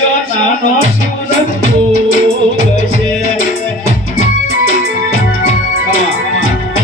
નાનો શિવરંગો